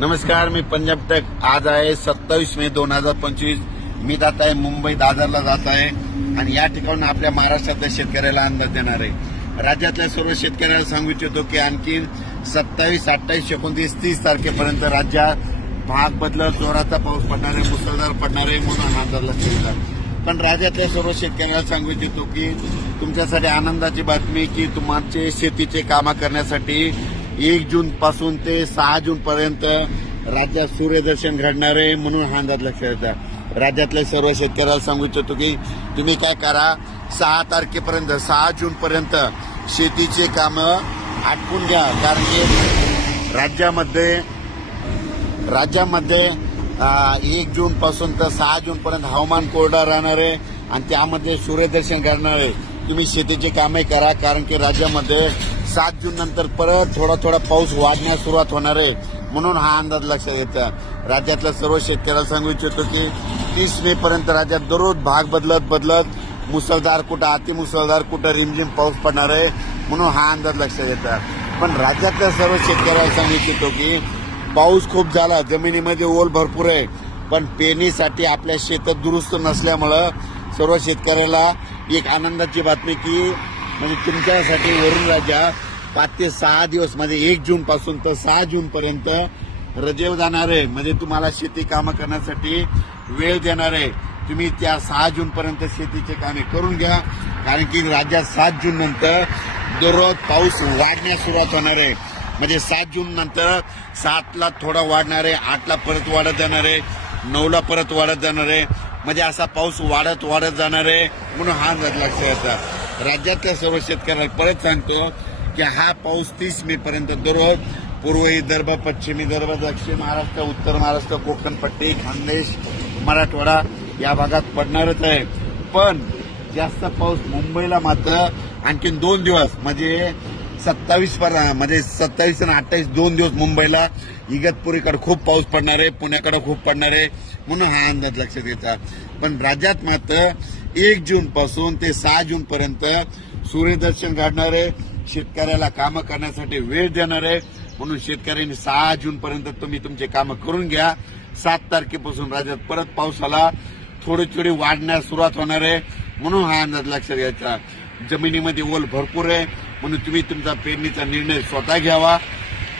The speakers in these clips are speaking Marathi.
नमस्कार, मी पंजाब टेक। आज आहे 27 मे 2025। मी जात आहे मुंबई दादरला जात आहे आणि या ठिकाणी आपल्या महाराष्ट्रातल्या शेतकऱ्याला अंदाज देणार आहे। राज्यातल्या सर्व शेतकऱ्याला सांगू इच्छितो की आणखी 27, 28, 29, 30 तारखेपर्यंत राज्यात भाग बदलत जोराचा पाऊस पडणार आहे, मुसळधार पडणार आहे म्हणून हा अंदाज लक्षात घेतला। पण राज्यातल्या सर्व शेतकऱ्याला सांगू इच्छितो की तुमच्यासाठी आनंदाची बातमी की तुमचे शेतीचे कामं करण्यासाठी 1 जून पासून ते 6 जून पर्यंत राज्यात सूर्यदर्शन घडणार आहे म्हणून हा अंदाज लक्षात येता। राज्यातल्या सर्व शेतकऱ्याला सांगू इच्छितो की तुम्ही काय करा, 6 तारखेपर्यंत 6 जून पर्यंत शेतीचे कामं आटपून घ्या, कारण की राज्यामध्ये 1 जून पासून तर 6 जून पर्यंत हवामान कोरडं राहणार आहे आणि त्यामध्ये सूर्यदर्शन घडणार आहे। तुम्ही शेतीची कामे करा, कारण की राज्यामध्ये 7 जून नंतर परत थोडा पाऊस वाढण्यास सुरुवात होणार आहे म्हणून हा अंदाज लक्षात घेतला। राज्यातल्या सर्व शेतकऱ्याला सांगू इच्छितो की 30 मे पर्यंत राज्यात दररोज भाग बदलत मुसळधार, कुठं अतिमुसळधार, कुठं रिमझिम पाऊस पडणार आहे म्हणून हा अंदाज लक्षात घेतला। पण राज्यातल्या सर्व शेतकऱ्याला सांगू इच्छितो की पाऊस खूप झाला, जमिनीमध्ये ओल भरपूर आहे, पण पेरणीसाठी आपल्या शेतात दुरुस्त नसल्यामुळं सर्व शेतकऱ्याला एक आनंदाची बातमी की म्हणजे तुमच्यासाठी वरून राज्यात 5 ते 6 दिवस म्हणजे 1 जून पासून तर 6 जून पर्यंत रजेवर जाणार आहे, म्हणजे तुम्हाला शेती कामं करण्यासाठी वेळ देणार आहे। तुम्ही त्या 6 जून पर्यंत शेतीचे कामे करून घ्या, कारण की राज्यात 7 जून नंतर दररोज पाऊस वाढण्यास सुरुवात होणार आहे। म्हणजे 7 जून नंतर 7ला थोडा वाढणार आहे, 8ला परत वाढत जाणार आहे, 9ला परत वाढत जाणार आहे, म्हणजे असा पाऊस वाढत जाणार आहे म्हणून हा अंदाज लक्षात येतात। राज्यातल्या सर्व शेतकऱ्यांना परत सांगतो की हा पाऊस 30 मे पर्यंत दररोज पूर्व विदर्भ, पश्चिम विदर्भ, दक्षिण महाराष्ट्र, उत्तर महाराष्ट्र, कोकण पट्टी, खानदेश, मराठवाडा या भागात पडणारच आहे। पण जास्त पाऊस मुंबईला मात्र आणखी 2 दिवस म्हणजे 27 आणि 28 2 दिवस मुंबईला इगतपुरीकडे खूप पाऊस पडणार आहे, पुण्याकडे खूप पडणार आहे म्हणून हा अंदाज लक्षात घेतला। पण राज्यात मात्र 1 जून पासून ते 6 जून पर्यंत सूर्यदर्शन घडणार आहे, शेतकऱ्याला कामं करण्यासाठी वेळ देणार आहे म्हणून शेतकऱ्यांनी 6 जून पर्यंत तुम्ही तुमचे कामं करून घ्या। 7 तारखेपासून राज्यात परत पावसाला थोडी वाढण्यास सुरुवात होणार आहे म्हणून हा अंदाज लक्षात घ्यायचा। जमिनीमध्ये ओल भरपूर आहे म्हणून तुम्ही तुमचा पेरणीचा निर्णय स्वतः घ्यावा।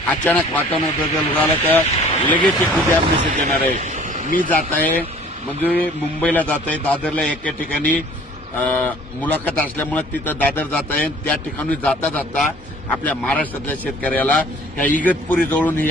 अचानक वातावरण बदल झाला तर लगेच उद्या मेसेज येणार आहे। मी जात आहे म्हणजे मुंबईला जात आहे, दादरला एका ठिकाणी मुलाखत असल्यामुळे तिथं दादर जात आहे। त्या ठिकाणी जाता आपल्या महाराष्ट्रातल्या शेतकऱ्याला ह्या इगतपुरी जवळून ही